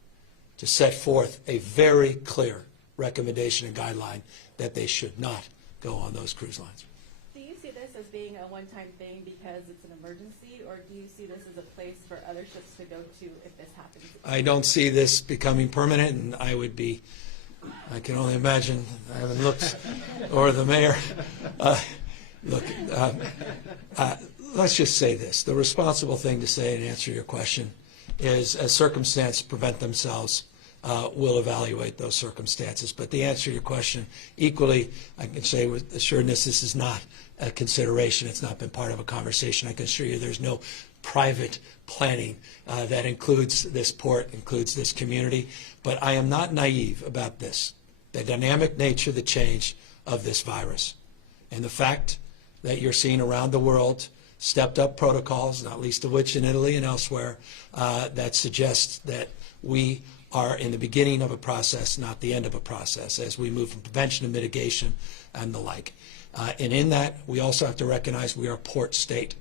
to set forth a very clear recommendation and guideline that they should not go on those cruise lines. Do you see this as being a one-time thing because it's an emergency, or do you see this as a place for other ships to go to if this happens? I don't see this becoming permanent, and I can only imagine, I haven't looked, or the mayor. Let's just say this. The responsible thing to say and answer your question is, as circumstances prevent themselves, we'll evaluate those circumstances. But the answer to your question, equally, I can say with assuredness, this is not a consideration. It's not been part of a conversation. I can assure you there's no private planning that includes this port, includes this community. But I am not naive about this, the dynamic nature, the change of this virus, and the fact that you're seeing around the world stepped up protocols, not least of which in Italy and elsewhere, that suggest that we are in the beginning of a process, not the end of a process, as we move from prevention to mitigation and the like. And in that, we also have to recognize we are a port state.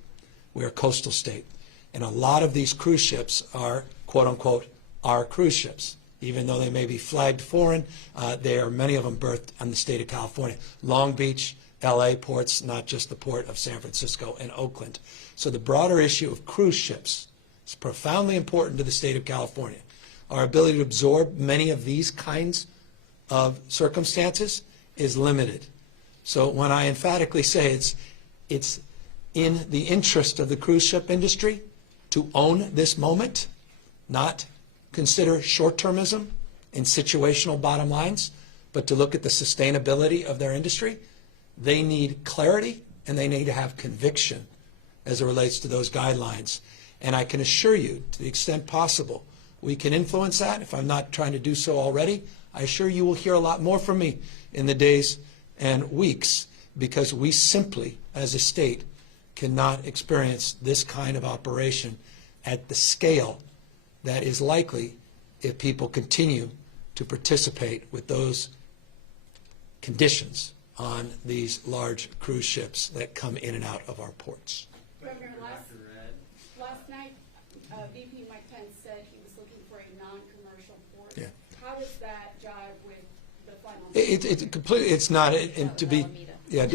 We are a coastal state. And a lot of these cruise ships are, quote unquote, our cruise ships. Even though they may be flagged foreign, many of them berthed in the state of California. Long Beach, LA ports, not just the port of San Francisco and Oakland. So the broader issue of cruise ships is profoundly important to the state of California. Our ability to absorb many of these kinds of circumstances is limited. So when I emphatically say it's in the interest of the cruise ship industry to own this moment, not consider short-termism and situational bottom lines, but to look at the sustainability of their industry, they need clarity and they need to have conviction as it relates to those guidelines. And I can assure you, to the extent possible, we can influence that. If I'm not trying to do so already, I assure you will hear a lot more from me in the days and weeks, because we simply, as a state, cannot experience this kind of operation at the scale that is likely if people continue to participate with those conditions on these large cruise ships that come in and out of our ports. Governor, last night, VP Mike Pence said he was looking for a non-commercial port. Yeah. How does that jive with the final? It's not, and to be, yeah,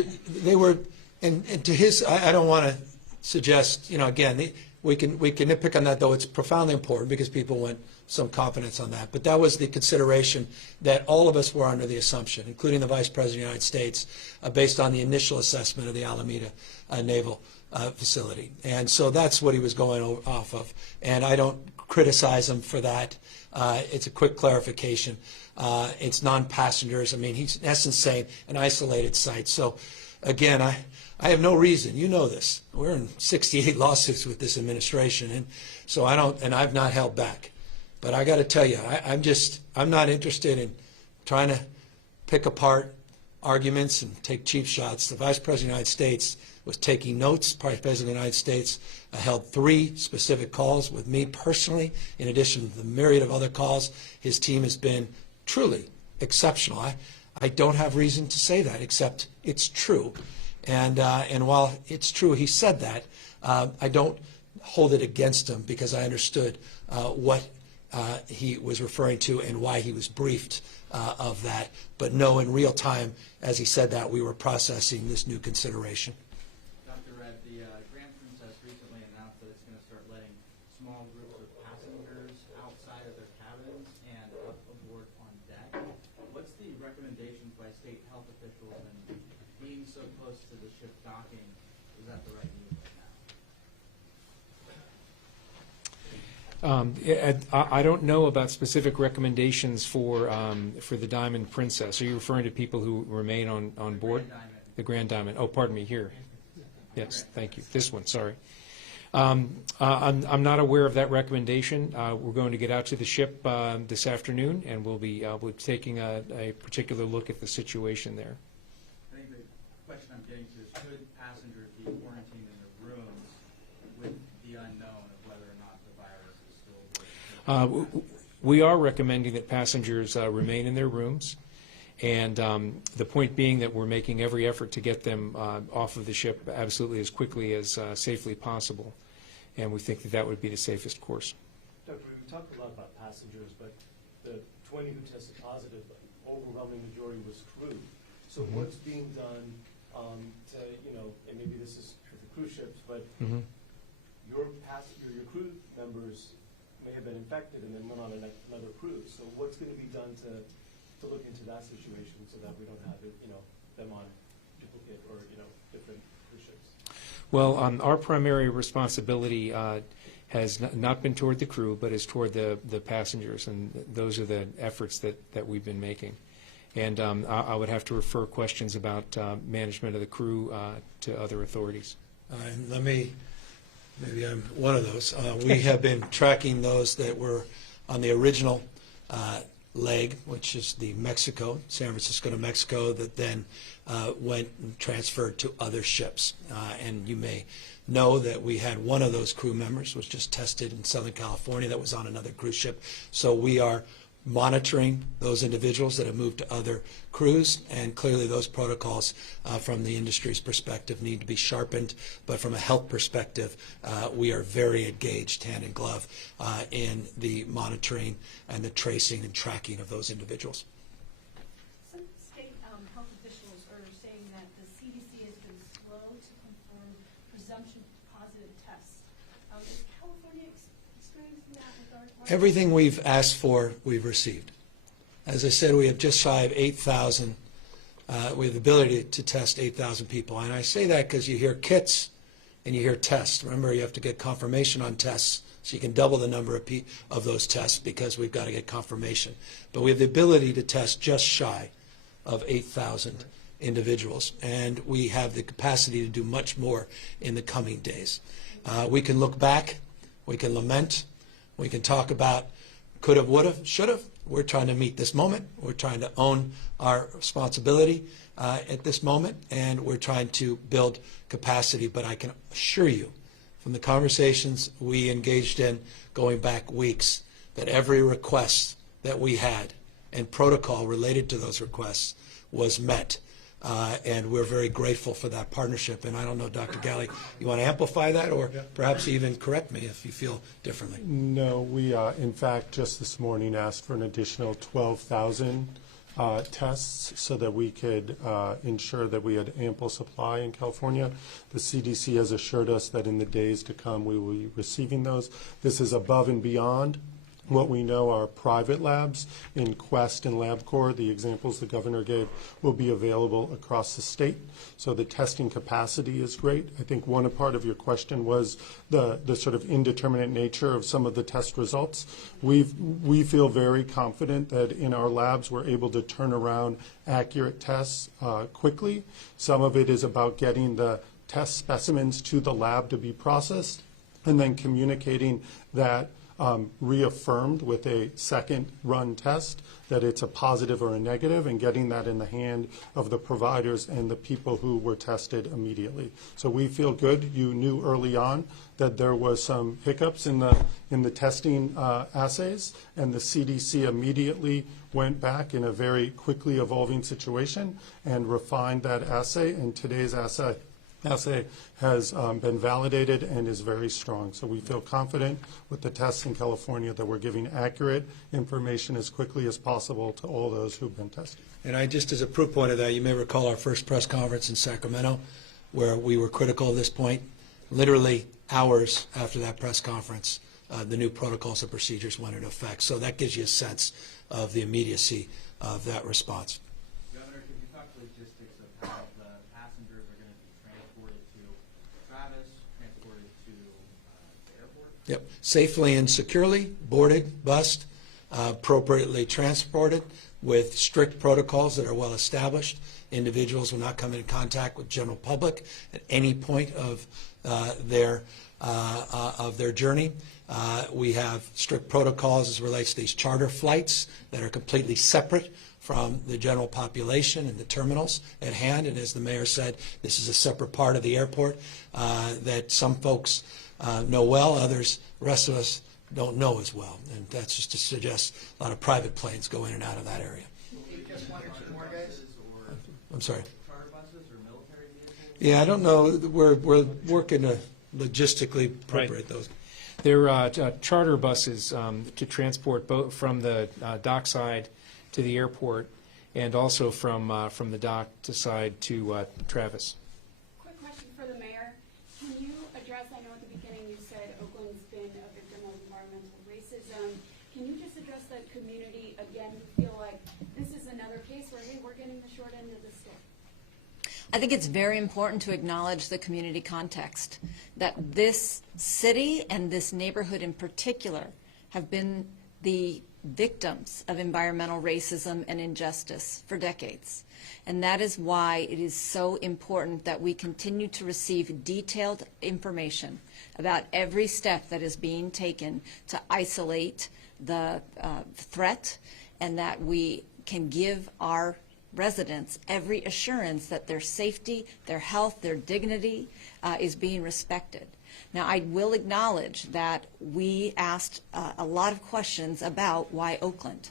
they were, and to his, I don't want to suggest, again, we can nitpick on that, though it's profoundly important because people want some confidence on that. But that was the consideration that all of us were under the assumption, including the Vice President of the United States, based on the initial assessment of the Alameda Naval facility. And so that's what he was going off of. And I don't criticize him for that. It's a quick clarification. It's non-passengers. I mean, he's in essence saying an isolated site. So again, I have no reason, you know this, we're in 68 lawsuits with this administration, and so I've not held back. But I got to tell you, I'm not interested in trying to pick apart arguments and take cheap shots. The Vice President of the United States was taking notes. President of the United States held 3 specific calls with me personally, in addition to the myriad of other calls. His team has been truly exceptional. I don't have reason to say that, except it's true. And while it's true he said that, I don't hold it against him, because I understood what he was referring to and why he was briefed of that. But no, in real time, as he said that, we were processing this new consideration. Dr. Red, the Grand Princess recently announced that it's going to start letting small groups of passengers outside of their cabins and up aboard on deck. What's the recommendations by state health officials, and being so close to the ship docking, is that the right move right now? I don't know about specific recommendations for the Diamond Princess. Are you referring to people who remain on board? The Grand Diamond. Oh, pardon me, here. Yes, thank you. This one, sorry. I'm not aware of that recommendation. We're going to get out to the ship this afternoon, and we'll be taking a particular look at the situation there. I think the question I'm getting to is, should passengers be quarantined in their rooms with the unknown of whether or not the virus is still aboard? We are recommending that passengers remain in their rooms, and the point being that we're making every effort to get them off of the ship absolutely as quickly as safely possible, and we think that that would be the safest course. Dr. We talked a lot about passengers, but the 20 who tested positive, overwhelming majority was crew. So what's being done to, and maybe this is for the cruise ships, but your crew members may have been infected and then went on another cruise. So what's going to be done to look into that situation so that we don't have it, them on duplicate or different cruise ships? Well, our primary responsibility has not been toward the crew, but is toward the passengers, and those are the efforts that we've been making. And I would have to refer questions about management of the crew to other authorities. Maybe I'm one of those. We have been tracking those that were on the original leg, which is the Mexico, San Francisco to Mexico, that then went and transferred to other ships. And you may know that we had one of those crew members was just tested in Southern California that was on another cruise ship. So we are monitoring those individuals that have moved to other crews, and clearly those protocols from the industry's perspective need to be sharpened, but from a health perspective we are very engaged hand in glove in the monitoring and the tracing and tracking of those individuals. Some state health officials are saying that the CDC has been slow to confirm presumption positive tests. Is California experiencing that with our Everything we've asked for, we've received. As I said, we have just shy of 8,000. We have the ability to test 8,000 people. And I say that because you hear kits and you hear tests. Remember, you have to get confirmation on tests, so you can double the number of those tests because we've got to get confirmation. But we have the ability to test just shy of 8,000 individuals. And we have the capacity to do much more in the coming days. We can look back. We can lament. We can talk about could have, would have, should have. We're trying to meet this moment. We're trying to own our responsibility at this moment, and we're trying to build capacity. But I can assure you, from the conversations we engaged in going back weeks, that every request that we had and protocol related to those requests was met. And we're very grateful for that partnership. And I don't know, Dr. Galley, you want to amplify that or perhaps even correct me if you feel differently? No, we in fact just this morning asked for an additional 12,000 tests so that we could ensure that we had ample supply in California. The CDC has assured us that in the days to come we will be receiving those. This is above and beyond what we know are private labs in Quest and LabCorp. The examples the governor gave will be available across the state. So the testing capacity is great. I think one part of your question was the sort of indeterminate nature of some of the test results. We feel very confident that in our labs we're able to turn around accurate tests quickly. Some of it is about getting the test specimens to the lab to be processed and then communicating that reaffirmed with a second run test that it's a positive or a negative, and getting that in the hand of the providers and the people who were tested immediately. So we feel good. You knew early on that there was some hiccups in the testing assays, and the CDC immediately went back in a very quickly evolving situation and refined that assay, and today's assay has been validated and is very strong. So we feel confident with the tests in California that we're giving accurate information as quickly as possible to all those who've been tested. And I just, as a proof point of that, you may recall our first press conference in Sacramento, where we were critical of this point. Literally hours after that press conference, the new protocols and procedures went into effect. So that gives you a sense of the immediacy of that response. Governor, could you talk logistics of how the passengers are going to be transported to Travis, transported to the airport? Yep, safely and securely boarded, bused, appropriately transported with strict protocols that are well established. Individuals will not come in contact with general public at any point of their journey. We have strict protocols as it relates to these charter flights that are completely separate from the general population and the terminals at hand. And as the mayor said, this is a separate part of the airport that some folks know well, others, the rest of us don't know as well. And that's just to suggest a lot of private planes go in and out of that area. Just one or two more guys? I'm sorry. Charter buses or military vehicles? Yeah, I don't know. We're working to logistically appropriate those. They're charter buses to transport both from the dockside to the airport, and also from the dock to side to Travis. Quick question for the mayor. Can you address, I know at the beginning you said Oakland's been a victim of environmental racism. Can you just address that community again who feel like this is another case where, hey, we're getting the short end of the stick? I think it's very important to acknowledge the community context, that this city and this neighborhood in particular have been the victims of environmental racism and injustice for decades. And that is why it is so important that we continue to receive detailed information about every step that is being taken to isolate the threat, and that we can give our residents every assurance that their safety, their health, their dignity is being respected. Now, I will acknowledge that we asked a lot of questions about why Oakland.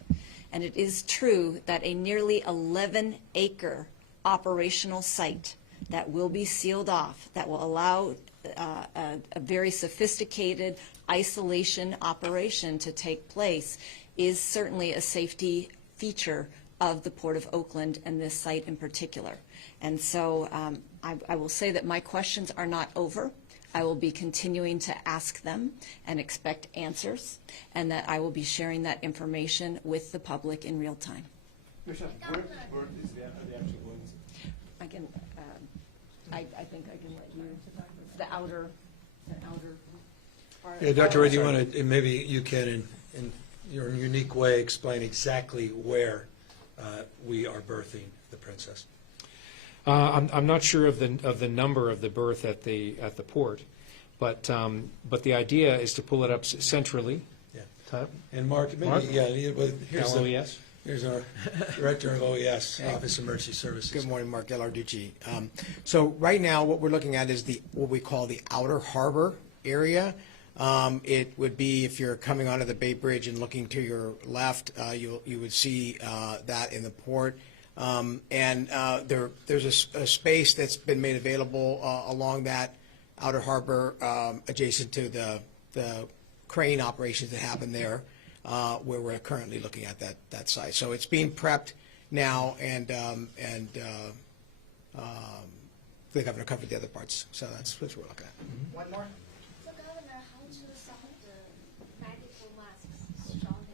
And it is true that a nearly 11-acre operational site that will be sealed off, that will allow a very sophisticated isolation operation to take place, is certainly a safety feature of the Port of Oakland and this site in particular. And so I will say that my questions are not over. I will be continuing to ask them and expect answers, and that I will be sharing that information with the public in real time. Where is the actual ones? I can, I think I can let you, the outer part. Yeah, Dr. Ray, do you want to, maybe you can, in your unique way, explain exactly where we are birthing the princess? I'm not sure of the number of the berth at the port, but the idea is to pull it up centrally. Yeah. And Mark, maybe, Mark? Here's our Director of OES, Office of Emergency Services. Good morning, Mark Ghilarducci. So right now, what we're looking at is what we call the outer harbor area. It would be, if you're coming onto the Bay Bridge and looking to your left, you would see that in the port. There's a space that's been made available along that outer harbor adjacent to the crane operations that happen there, where we're currently looking at that site. So it's being prepped now, and the governor covered the other parts. So that's what we're looking at. Mm-hmm. One more. So Governor, how to solve the medical masks shortage problem?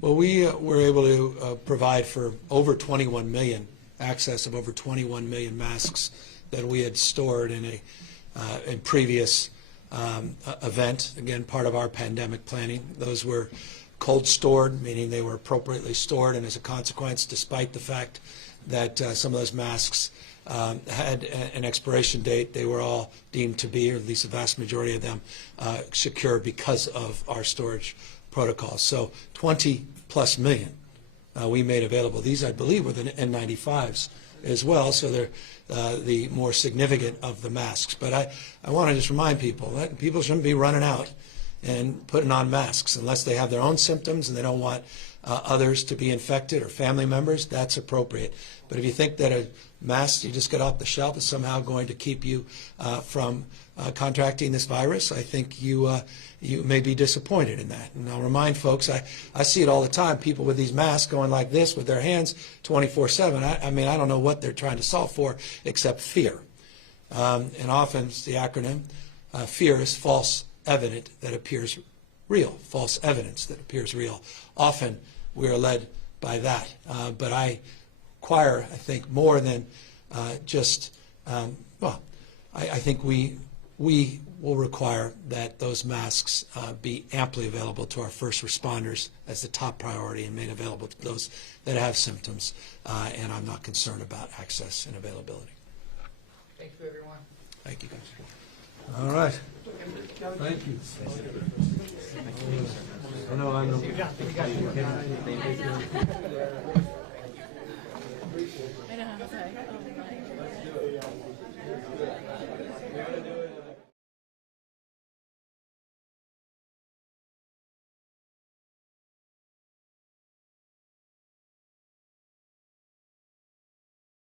Well, we were able to provide for over 21 million, access of over 21 million masks that we had stored in a previous event, again, part of our pandemic planning. Those were cold stored, meaning they were appropriately stored, and as a consequence, despite the fact that some of those masks had an expiration date. They were all deemed to be, or at least the vast majority of them, secure because of our storage protocols. So 20+ million we made available. These, I believe, were the N95s as well, so they're the more significant of the masks. But I want to just remind people that people shouldn't be running out and putting on masks unless they have their own symptoms and they don't want others to be infected or family members. That's appropriate. But if you think that a mask you just get off the shelf is somehow going to keep you from contracting this virus, I think you may be disappointed in that. And I'll remind folks, I see it all the time, people with these masks going like this with their hands 24/7. I mean, I don't know what they're trying to solve for except fear. And often it's the acronym, fear is false evidence that appears real, false evidence that appears real. Often we are led by that. But I require, I think, more than just, I think we will require that those masks be amply available to our first responders as the top priority and made available to those that have symptoms. And I'm not concerned about access and availability. Thank you, everyone. Thank you, guys. All right. Thank you. I know I'm the